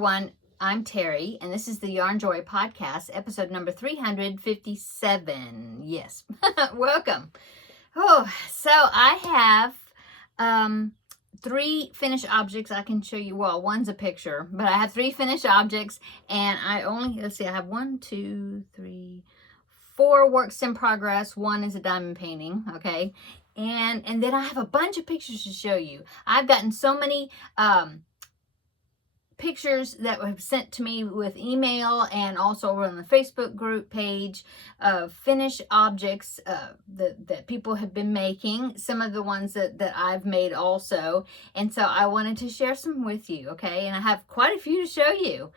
everyone. I'm Terry, and this is the Yarn Joy Podcast, episode number 357. Yes, welcome. Oh, so I have 3 finished objects I can show you. Well, one's a picture, but I have 3 finished objects, and I have 4 works in progress. One is a diamond painting, okay? And then I have a bunch of pictures to show you. I've gotten so many pictures that were sent to me with email and also over on the Facebook group page of finished objects that people have been making, some of the ones that I've made also. And so I wanted to share some with you, okay? And I have quite a few to show you.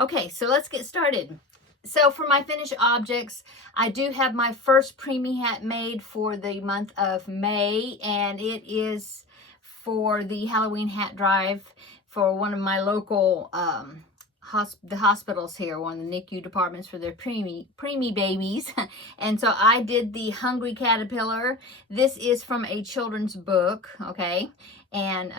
Okay, so let's get started. So for my finished objects, I do have my first preemie hat made for the month of May, and it is for the Halloween hat drive for one of my local the hospitals here, one of the NICU departments for their preemie babies. And so I did the Hungry Caterpillar. This is from a children's book, okay? And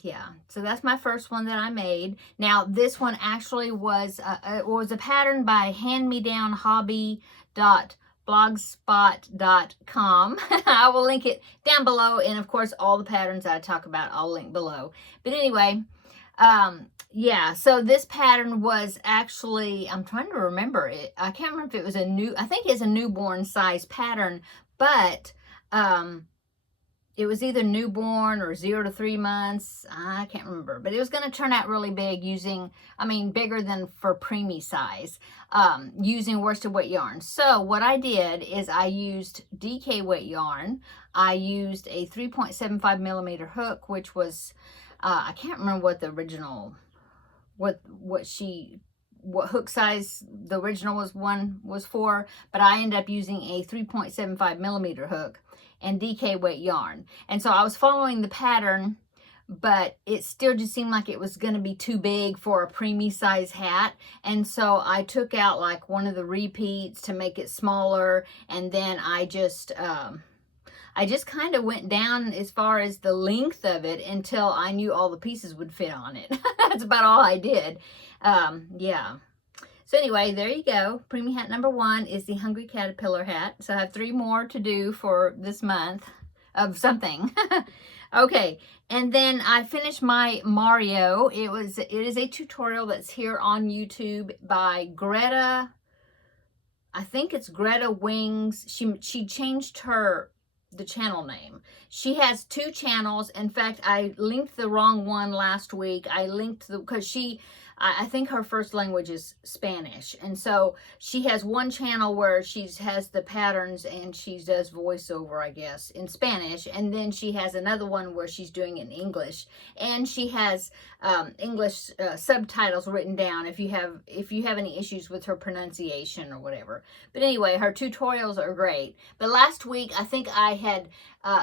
yeah, so that's my first one that I made. Now this one actually was a pattern by handmedowonhobby.blogspot.com. I will link it down below, and of course all the patterns that I talk about I'll link below. But anyway, yeah, so this pattern was actually, I'm trying to remember it. I can't remember if it was I think it's a newborn size pattern, but it was either newborn or 0 to 3 months. I can't remember, but it was going to turn out really big bigger than for preemie size, using worsted weight yarn. So what I did is I used DK weight yarn. I used a 3.75 millimeter hook, which was, I can't remember what the original, what hook size the original was for, but I ended up using a 3.75 millimeter hook and DK weight yarn. And so I was following the pattern, but it still just seemed like it was going to be too big for a preemie size hat. And so I took out like one of the repeats to make it smaller, and then I just kind of went down as far as the length of it until I knew all the pieces would fit on it. That's about all I did. Yeah. So anyway, there you go. Preemie hat number 1 is the Hungry Caterpillar hat. So I have 3 more to do for this month of something. Okay, and then I finished my Mario. It is a tutorial that's here on YouTube by Greta. I think it's Greta Wings. She changed the channel name. She has 2 channels. In fact, I linked the wrong one last week. I linked because I think her first language is Spanish, and so she has one channel where she has the patterns and she does voiceover, I guess, in Spanish, and then she has another one where she's doing it in English, and she has English subtitles written down if you have any issues with her pronunciation or whatever. But anyway, her tutorials are great. But last week I think I had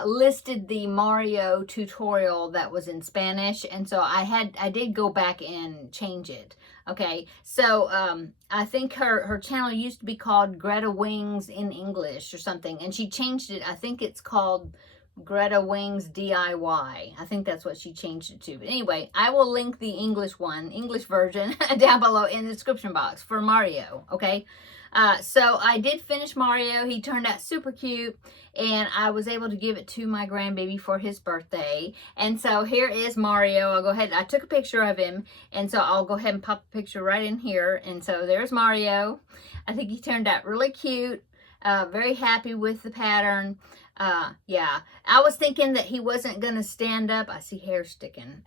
listed the Mario tutorial that was in Spanish, and so I did go back and change it. Okay, so I think her channel used to be called Greta Wings in English or something, and she changed it. I think it's called Greta Wings DIY. I think that's what she changed it to. But anyway, I will link the English version down below in the description box for Mario, okay? So I did finish Mario. He turned out super cute, and I was able to give it to my grandbaby for his birthday. And so here is Mario. I'll go ahead. I took a picture of him, and so I'll go ahead and pop the picture right in here. And so there's Mario. I think he turned out really cute. Very happy with the pattern. Yeah, I was thinking that he wasn't going to stand up. I see hair sticking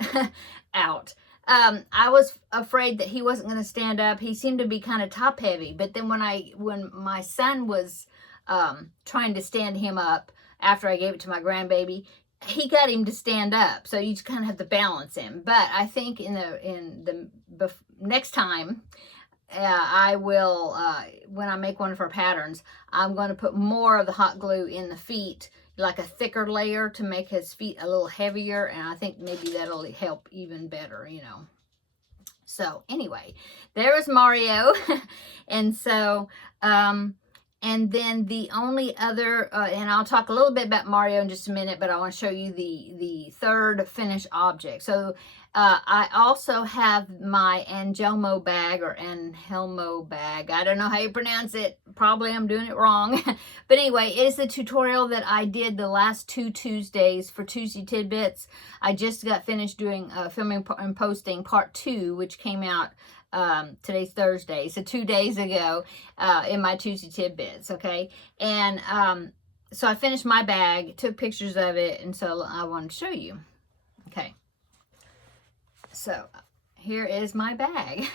out. I was afraid that he wasn't going to stand up. He seemed to be kind of top heavy, but then when my son was trying to stand him up after I gave it to my grandbaby, he got him to stand up. So you just kind of have to balance him. But I think in the next time, I will, when I make one of her patterns, I'm going to put more of the hot glue in the feet, like a thicker layer, to make his feet a little heavier, and I think maybe that'll help even better, you know. So anyway, there is Mario. And so And then the only other, and I'll talk a little bit about Mario in just a minute, but I want to show you the third finished object. So I also have my Angelmo bag, or Anhelmo bag. I don't know how you pronounce it. Probably I'm doing it wrong. But anyway, it is the tutorial that I did the last 2 Tuesdays for Tuesday Tidbits. I just got finished doing filming and posting part 2, which came out today's Thursday, so 2 days ago, in my Tuesday Tidbits, okay? And so I finished my bag, took pictures of it, and so I wanted to show you. Okay. So here is my bag.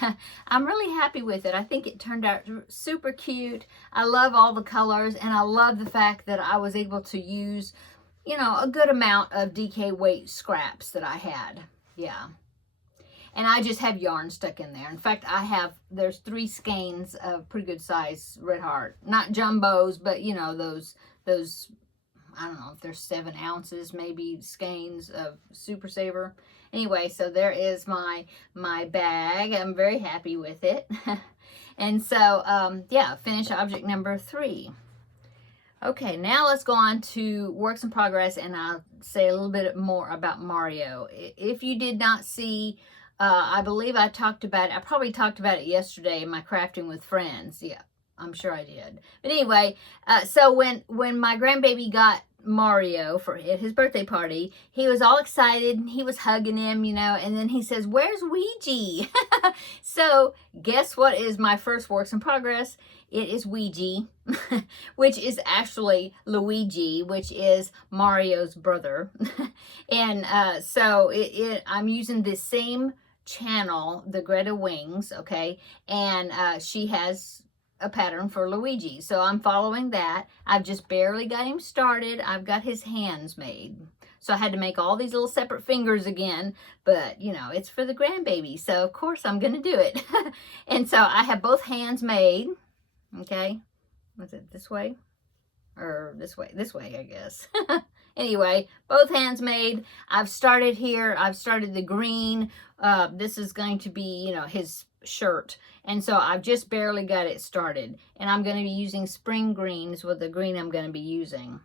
I'm really happy with it. I think it turned out super cute. I love all the colors, and I love the fact that I was able to use, you know, a good amount of DK weight scraps that I had. Yeah. And I just have yarn stuck in there. In fact, there's 3 skeins of pretty good size Red Heart. Not jumbos, but you know, those, I don't know if they're 7 ounces, maybe, skeins of Super Saver. Anyway, so there is my bag. I'm very happy with it. And so, yeah, finish object number 3. Okay, now let's go on to works in progress, and I'll say a little bit more about Mario. If you did not see, I believe I talked about it. I probably talked about it yesterday in my Crafting with Friends. Yeah, I'm sure I did. But anyway, so when my grandbaby got Mario at his birthday party, he was all excited and he was hugging him, you know, and then he says, "Where's Ouija?" So guess what is my first works in progress? It is Ouija, which is actually Luigi, which is Mario's brother. And so I'm using this same channel, the Greta Wings, okay, and she has a pattern for Luigi, so I'm following that. I've just barely got him started. I've got his hands made, so I had to make all these little separate fingers again, but you know, it's for the grandbaby, so of course I'm gonna do it. And so I have both hands made. Okay, was it this way or this way? This way, I guess. Anyway, both hands made. I've started here. I've started the green. This is going to be, you know, his shirt. And so I've just barely got it started. And I'm going to be using spring greens with the green I'm going to be using.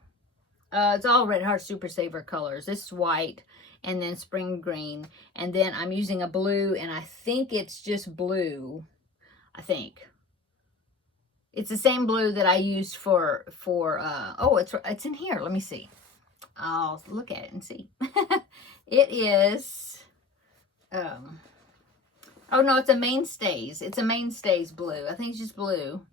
It's all Red Heart Super Saver colors. This is white and then spring green. And then I'm using a blue, and I think it's just blue. I think. It's the same blue that I used for oh, it's in here. Let me see. I'll look at it and see. It is, oh no, it's a Mainstays. It's a Mainstays blue. I think it's just blue.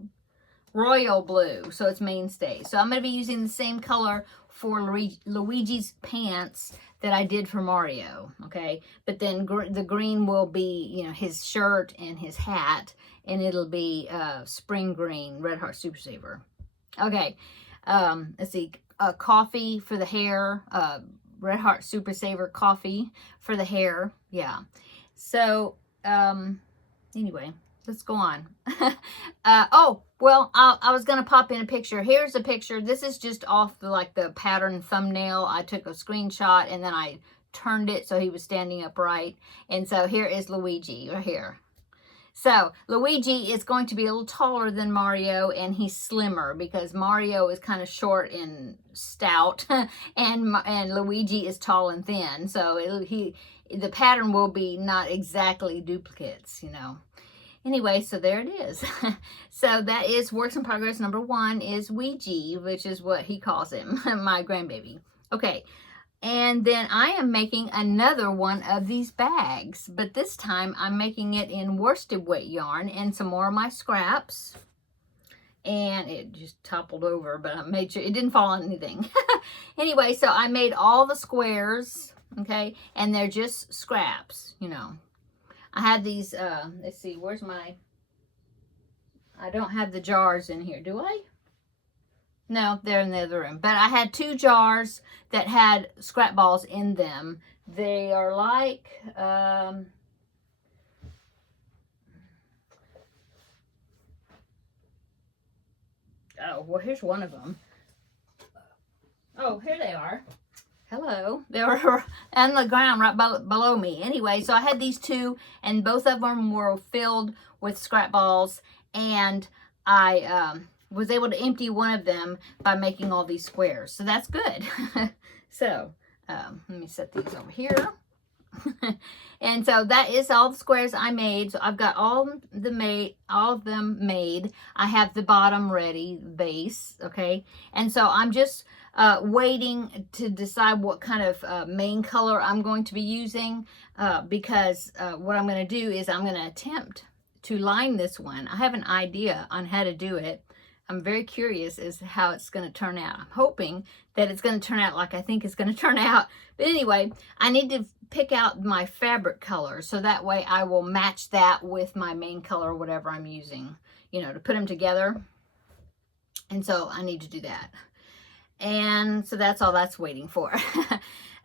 Royal blue, so it's Mainstays. So I'm going to be using the same color for Luigi's pants that I did for Mario, okay? But then the green will be, you know, his shirt and his hat, and it'll be spring green, Red Heart Super Saver. Okay, let's see. Coffee for the hair, Red Heart Super Saver coffee for the hair. Yeah. So, anyway, let's go on. Oh, well, I was going to pop in a picture. Here's a picture. This is just off the pattern thumbnail. I took a screenshot and then I turned it so he was standing upright. And so here is Luigi right here. So Luigi is going to be a little taller than Mario, and he's slimmer because Mario is kind of short and stout, and Luigi is tall and thin. So the pattern will be not exactly duplicates, you know. Anyway, so there it is. So that is works in progress. Number 1 is Ouija, which is what he calls him, my grandbaby. Okay. And then I am making another one of these bags, but this time I'm making it in worsted weight yarn and some more of my scraps. And it just toppled over, but I made sure it didn't fall on anything. Anyway, so I made all the squares, okay, and they're just scraps, you know. I had these, let's see, where's my, I don't have the jars in here, do I? No, they're in the other room. But I had 2 jars that had scrap balls in them. They are like, oh, well, here's one of them. Oh, here they are. Hello. They were on the ground right below me. Anyway, so I had these 2, and both of them were filled with scrap balls. And I was able to empty one of them by making all these squares. So that's good. So let me set these over here. And so that is all the squares I made. So I've got all of them made. I have the bottom ready, base, okay? And so I'm just waiting to decide what kind of main color I'm going to be using, because what I'm going to do is I'm going to attempt to line this one. I have an idea on how to do it. I'm very curious as to how it's going to turn out. I'm hoping that it's going to turn out like I think it's going to turn out. But anyway, I need to pick out my fabric color so that way I will match that with my main color or whatever I'm using, you know, to put them together. And so I need to do that. And so that's all that's waiting for.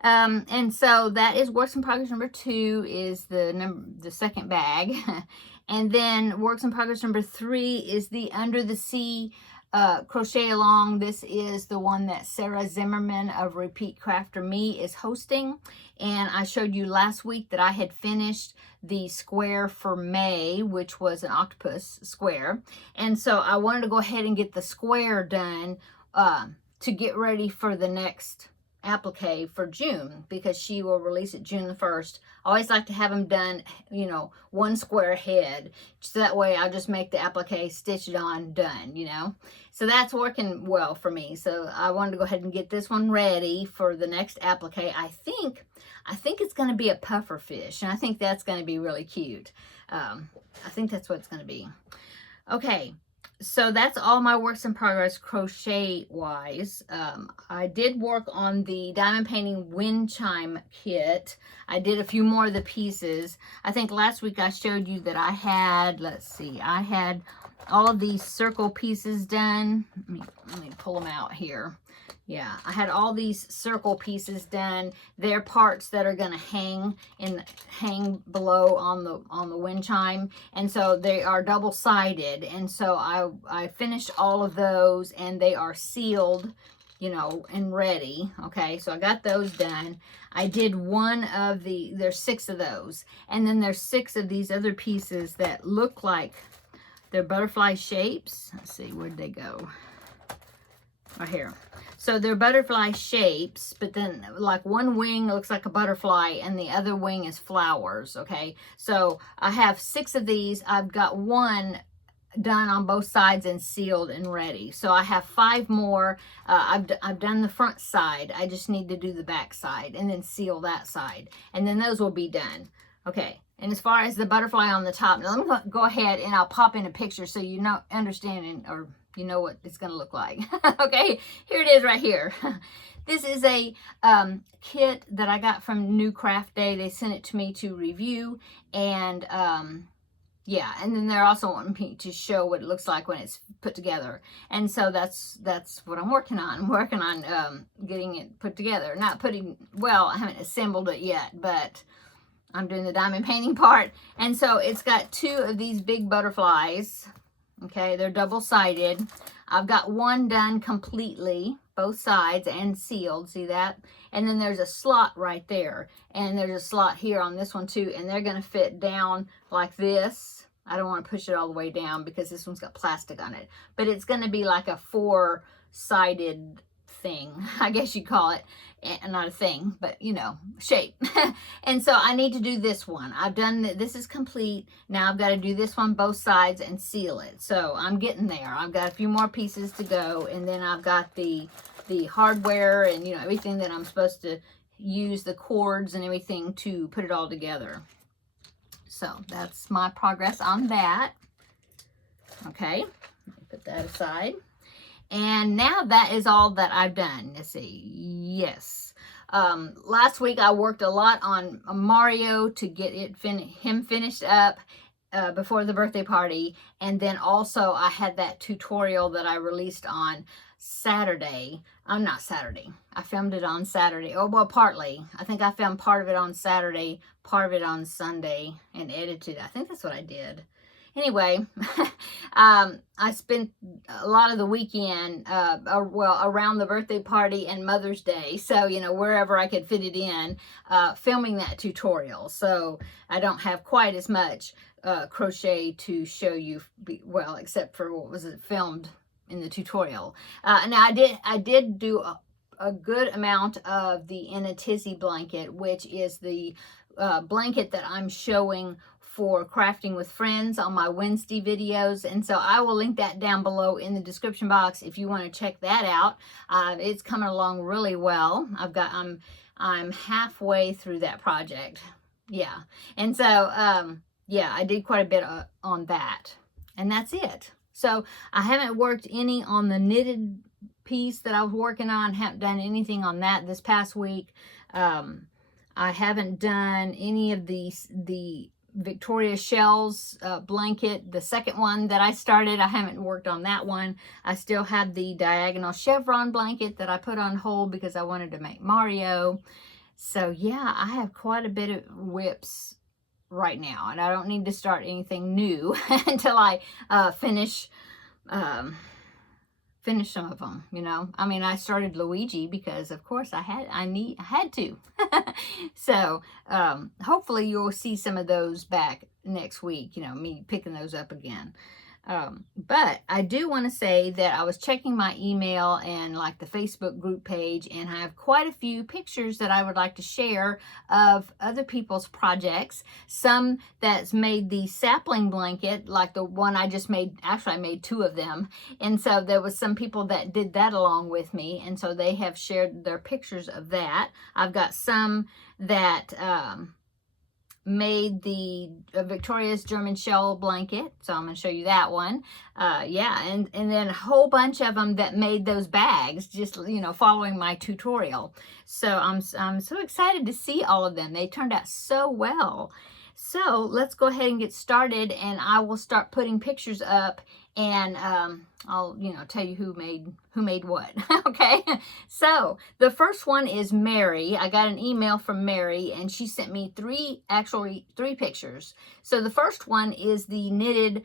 And so that is works in progress number 2 is the second bag. And then works in progress number 3 is the Under the Sea crochet along. This is the one that Sarah Zimmerman of Repeat Crafter Me is hosting. And I showed you last week that I had finished the square for May, which was an octopus square. And so I wanted to go ahead and get the square done to get ready for the next applique for June, because she will release it June the 1st. I always like to have them done, you know, one square ahead, so that way I'll just make the applique, stitch it on, done, you know. So that's working well for me. So I wanted to go ahead and get this one ready for the next applique. I think it's going to be a puffer fish, and I think that's going to be really cute. I think that's what it's going to be. Okay. So that's all my works in progress crochet wise. I did work on the diamond painting wind chime kit. I did a few more of the pieces. I think last week I showed you that I had, let's see, I had all of these circle pieces done. Let me pull them out here. Yeah, I had all these circle pieces done. They're parts that are going to hang below on the wind chime, and so they are double-sided. And so I finished all of those, and they are sealed, you know, and ready. Okay, so I got those done. I did one of there's 6 of those, and then there's 6 of these other pieces that look like they're butterfly shapes. Let's see, where'd they go? Right here. So they're butterfly shapes, but then like one wing looks like a butterfly and the other wing is flowers, okay? So I have 6 of these. I've got one done on both sides and sealed and ready. So I have 5 more. I've done the front side. I just need to do the back side and then seal that side. And then those will be done. Okay. And as far as the butterfly on the top, now let me go ahead and I'll pop in a picture so you know, understand, or you know what it's going to look like. Okay, here it is right here. This is a kit that I got from New Craft Day. They sent it to me to review, and yeah, and then they're also wanting me to show what it looks like when it's put together. And so that's what I'm working on. I'm working on getting it put together. Well, I haven't assembled it yet, but I'm doing the diamond painting part. And so it's got 2 of these big butterflies. Okay, they're double-sided. I've got one done completely, both sides, and sealed. See that? And then there's a slot right there. And there's a slot here on this one too. And they're going to fit down like this. I don't want to push it all the way down because this one's got plastic on it. But it's going to be like a 4-sided thing, I guess you call it. Not a thing, but you know, shape. And so I need to do this one. I've done this is complete. Now I've got to do this one both sides and seal it. So I'm getting there. I've got a few more pieces to go, and then I've got the hardware and, you know, everything that I'm supposed to use, the cords and everything to put it all together. So that's my progress on that. Okay, let me put that aside. And now that is all that I've done. Let's see. Yes. Last week I worked a lot on Mario to get him finished up before the birthday party. And then also I had that tutorial that I released on Saturday. Not Saturday. I filmed it on Saturday. Oh, well, partly. I think I filmed part of it on Saturday, part of it on Sunday, and edited. I think that's what I did. Anyway, I spent a lot of the weekend, well, around the birthday party and Mother's Day. So, you know, wherever I could fit it in, filming that tutorial. So I don't have quite as much crochet to show you, well, except for what was it filmed tutorial. Now I did do a good amount of the In a Tizzy blanket, which is the blanket that I'm showing for crafting with friends on my Wednesday videos, and so I will link that down below in the description box if you want to check that out. It's coming along really well. I'm halfway through that project. Yeah, and so yeah, I did quite a bit on that, and that's it. So I haven't worked any on the knitted piece that I was working on. Haven't done anything on that this past week. I haven't done any of the Victoria Shells blanket, the second one that I started. I haven't worked on that one. I still have the diagonal chevron blanket that I put on hold because I wanted to make Mario. So yeah, I have quite a bit of whips right now, and I don't need to start anything new until I finish some of them, you know. I mean, I started Luigi because of course I had to. So hopefully you'll see some of those back next week, you know, me picking those up again. But I do want to say that I was checking my email and like the Facebook group page, and I have quite a few pictures that I would like to share of other people's projects. Some that's made the sapling blanket, like the one I just made. Actually, I made 2 of them. And so there was some people that did that along with me. And so they have shared their pictures of that. I've got some that, made the Victoria's German shell blanket, so I'm going to show you that one. Yeah, and then a whole bunch of them that made those bags, just, you know, following my tutorial. So I'm so excited to see all of them. They turned out so well. So let's go ahead and get started, and I will start putting pictures up, and I'll, you know, tell you who made what. Okay, so the first one is Mary. I got an email from Mary, and she sent me three pictures. So the first one is the knitted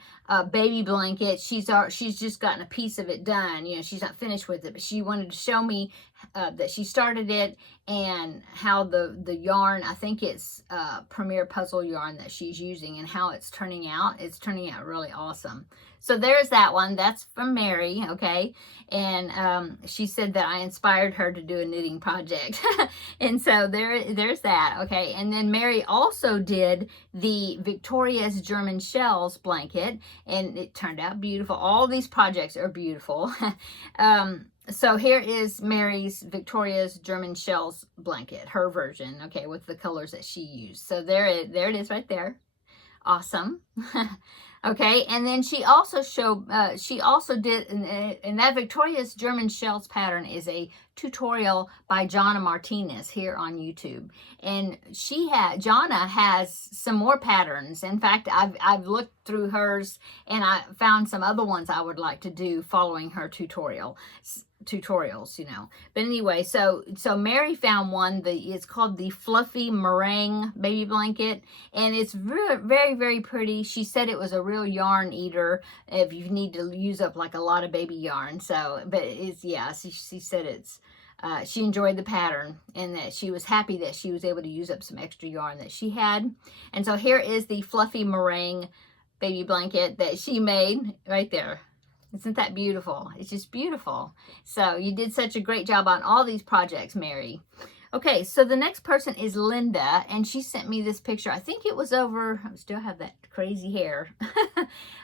baby blanket. She's just gotten a piece of it done. You know, she's not finished with it, but she wanted to show me that she started it, and how the yarn, I think it's Premier Puzzle yarn that she's using, and how it's turning out. It's turning out really awesome. So there's that one. That's from Mary, okay? And she said that I inspired her to do a knitting project. And so there's that, okay? And then Mary also did the Victoria's German Shells blanket, and it turned out beautiful. All these projects are beautiful. So here is Mary's Victoria's German Shells blanket, her version, okay, with the colors that she used. So there it is right there. Awesome. Okay, and then she also did, and that Victoria's German Shells pattern is a tutorial by Jonna Martinez here on YouTube. And Jonna has some more patterns. In fact, I've looked through hers, and I found some other ones I would like to do following her tutorials, you know. But anyway, so Mary found one that is called the Fluffy Meringue baby blanket, and it's very, very pretty. She said it was a real yarn eater if you need to use up like a lot of baby yarn. So, but it's, yeah, she said it's, she enjoyed the pattern, and that she was happy that she was able to use up some extra yarn that she had. And so here is the Fluffy Meringue baby blanket that she made right there. Isn't that beautiful? It's just beautiful. So you did such a great job on all these projects, Mary. Okay, so the next person is Linda, and she sent me this picture. I think it was over, I still have that crazy hair.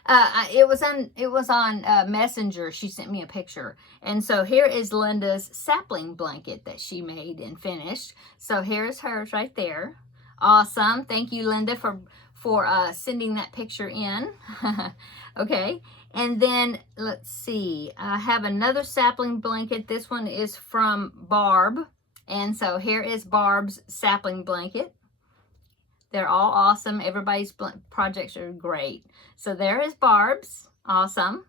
It was on Messenger. She sent me a picture. And so here is Linda's sapling blanket that she made and finished. So here's hers right there. Awesome. Thank you, Linda, for sending that picture in. Okay. And then, let's see, I have another sapling blanket. This one is from Barb. And so here is Barb's sapling blanket. They're all awesome. Everybody's projects are great. So there is Barb's. Awesome.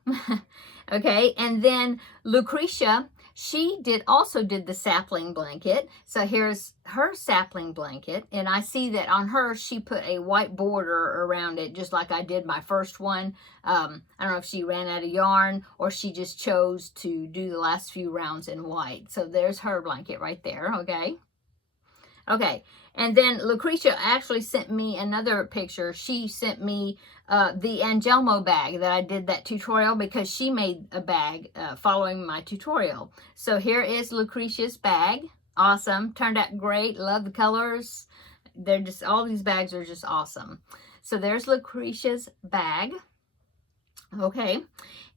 Okay, and then Lucretia, she also did the sapling blanket. So here's her sapling blanket, and I see that on her she put a white border around it, just like I did my first one. I don't know if she ran out of yarn or she just chose to do the last few rounds in white. So there's her blanket right there, okay? Okay, and then Lucretia actually sent me another picture. She sent me the Angelmo bag that I did that tutorial, because she made a bag following my tutorial. So here is Lucretia's bag. Awesome. Turned out great. Love the colors. They're just, all these bags are just awesome. So there's Lucretia's bag. Okay.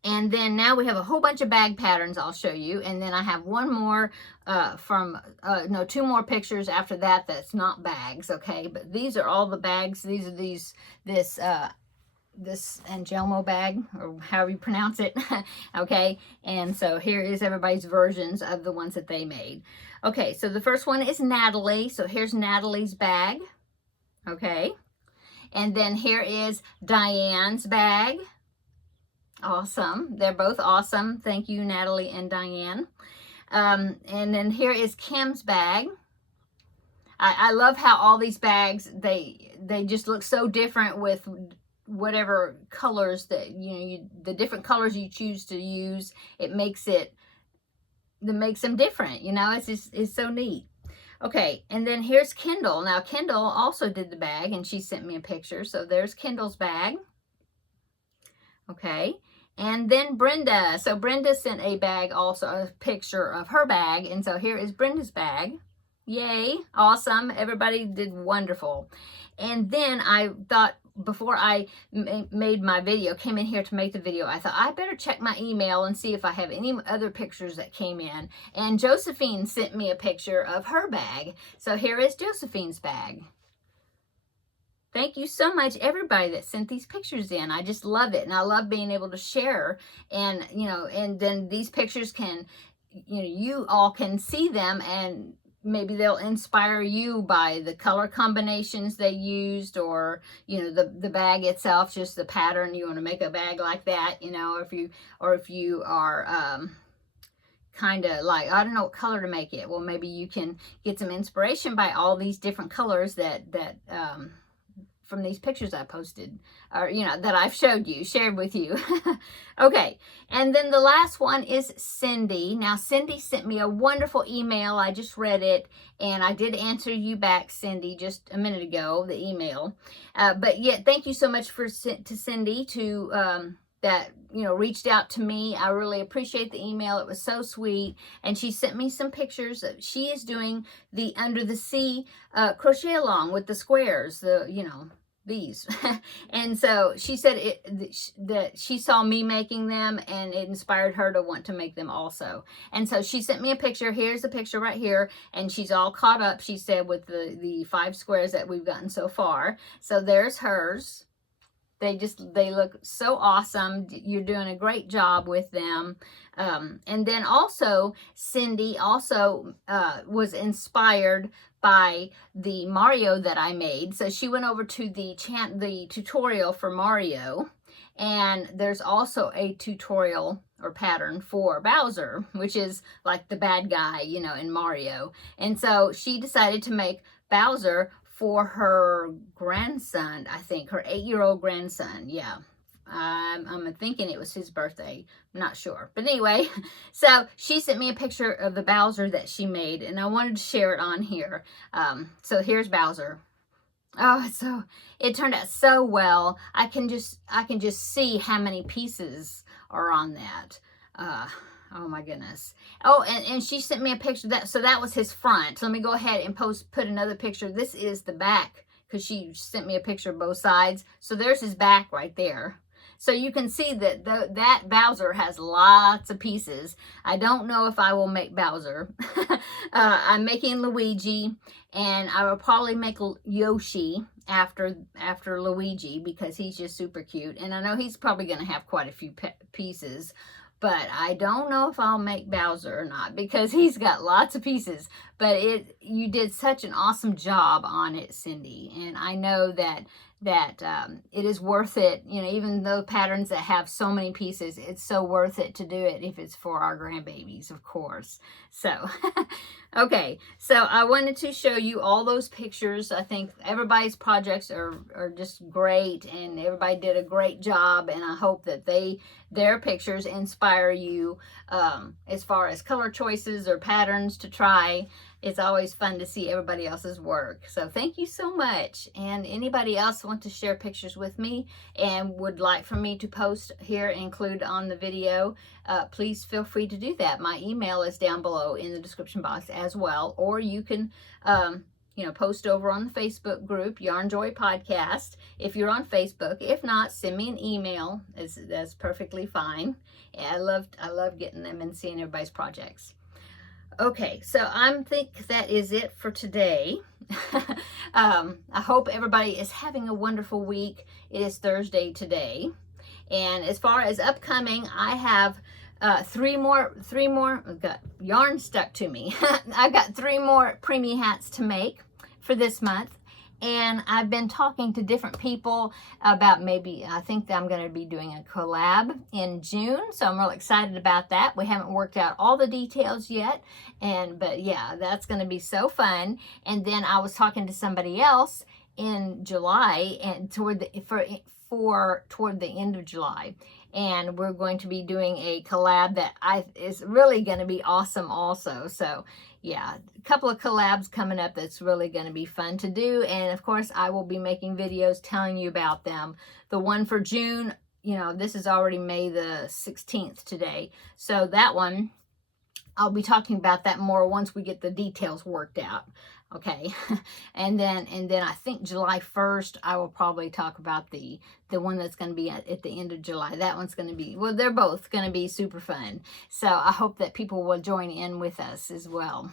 And then now we have a whole bunch of bag patterns I'll show you. And then I have one more no, two more pictures after that that's not bags, okay? But these are all the bags. These are this Angelmo bag, or however you pronounce it, okay? And so here is everybody's versions of the ones that they made. Okay, so the first one is Natalie. So here's Natalie's bag, okay? And then here is Diane's bag. Awesome. They're both awesome. Thank you, Natalie and Diane. And then here is Kim's bag. I love how all these bags, they just look so different with whatever colors that, the different colors you choose to use. It makes them different, it's so neat. Okay, and then here's Kendall. Now, Kendall also did the bag, and she sent me a picture. So there's Kendall's bag. Okay. And then Brenda. So Brenda sent a bag, also a picture of her bag. And so here is Brenda's bag. Yay. Awesome. Everybody did wonderful. And then I thought, before I made my video, came in here to make the video, I thought I better check my email and see if I have any other pictures that came in. And Josephine sent me a picture of her bag. So here is Josephine's bag. Thank you so much, everybody that sent these pictures in. I just love it. And I love being able to share. And, and then these pictures can, you all can see them, and maybe they'll inspire you by the color combinations they used, or, the bag itself, just the pattern. You want to make a bag like that, or if you are, kind of like, I don't know what color to make it. Well, maybe you can get some inspiration by all these different colors that from these pictures I posted, or, that I've shared with you. Okay. And then the last one is Cindy. Now, Cindy sent me a wonderful email. I just read it, and I did answer you back, Cindy, just a minute ago, the email. But yeah, thank you so much to Cindy that, reached out to me. I really appreciate the email. It was so sweet. And she sent me some pictures. She is doing the Under the Sea crochet along with the squares, these. And so she said that she saw me making them, and it inspired her to want to make them also. And so she sent me a picture. Here's the picture right here. And she's all caught up, she said, with the 5 squares that we've gotten so far. So there's hers. They look so awesome. You're doing a great job with them. And then also, Cindy also was inspired by the Mario that I made. So she went over to the tutorial for Mario. And there's also a tutorial or pattern for Bowser, which is like the bad guy, in Mario. And so she decided to make Bowser for her grandson, I think, her 8-year-old grandson. Yeah, I'm thinking it was his birthday. I'm not sure. But anyway, so she sent me a picture of the Bowser that she made, and I wanted to share it on here. So here's Bowser. Oh, it turned out so well. I can just see how many pieces are on that. Oh my goodness. Oh, and she sent me a picture so that was his front. So let me go ahead and put another picture. This is the back, because she sent me a picture of both sides. So there's his back right there. So you can see that that Bowser has lots of pieces. I don't know if I will make Bowser. I'm making Luigi, and I will probably make Yoshi after Luigi, because he's just super cute. And I know he's probably going to have quite a few pieces. But I don't know if I'll make Bowser or not, because he's got lots of pieces. But you did such an awesome job on it, Cindy. And I know that it is worth it. Even though patterns that have so many pieces, it's so worth it to do it if it's for our grandbabies, of course. So, okay. So I wanted to show you all those pictures. I think everybody's projects are just great, and everybody did a great job. And I hope that their pictures inspire you as far as color choices or patterns to try. It's always fun to see everybody else's work. So thank you so much. And anybody else want to share pictures with me and would like for me to post here, include on the video, please feel free to do that. My email is down below in the description box as well. Or you can, post over on the Facebook group, Yarn Joy Podcast, if you're on Facebook. If not, send me an email. That's perfectly fine. I love getting them and seeing everybody's projects. Okay, so I think that is it for today. I hope everybody is having a wonderful week. It is Thursday today. And as far as upcoming, I have three more, I've got yarn stuck to me. I've got 3 more preemie hats to make for this month. And I've been talking to different people about maybe, I think that I'm going to be doing a collab in June. So I'm really excited about that. We haven't worked out all the details yet. But yeah, that's going to be so fun. And then I was talking to somebody else in July and toward the end of July. And we're going to be doing a collab that is really going to be awesome also. So yeah, a couple of collabs coming up that's really going to be fun to do. And of course, I will be making videos telling you about them. The one for June, this is already May the 16th today. So that one, I'll be talking about that more once we get the details worked out. Okay. and then I think July 1st, I will probably talk about the one that's going to be at the end of July. That one's going to be, well, they're both going to be super fun. So I hope that people will join in with us as well.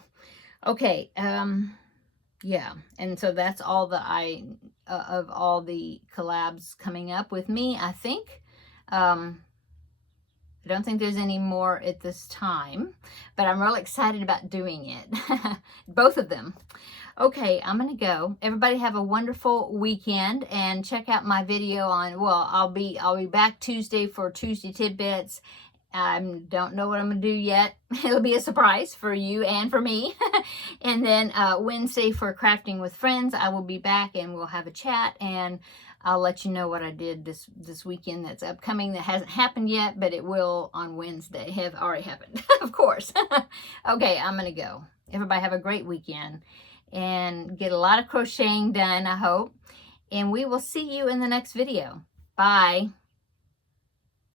Okay. Yeah. And so that's all that of all the collabs coming up with me, I think. I don't think there's any more at this time, but I'm really excited about doing it. Both of them. Okay, I'm going to go. Everybody have a wonderful weekend and check out my video on, well, I'll be back Tuesday for Tuesday Tidbits. I don't know what I'm going to do yet. It'll be a surprise for you and for me. And then Wednesday for Crafting with Friends, I will be back and we'll have a chat and I'll let you know what I did this weekend that's upcoming that hasn't happened yet, but it will on Wednesday. Have already happened, of course. Okay, I'm going to go. Everybody have a great weekend and get a lot of crocheting done, I hope. And we will see you in the next video. Bye.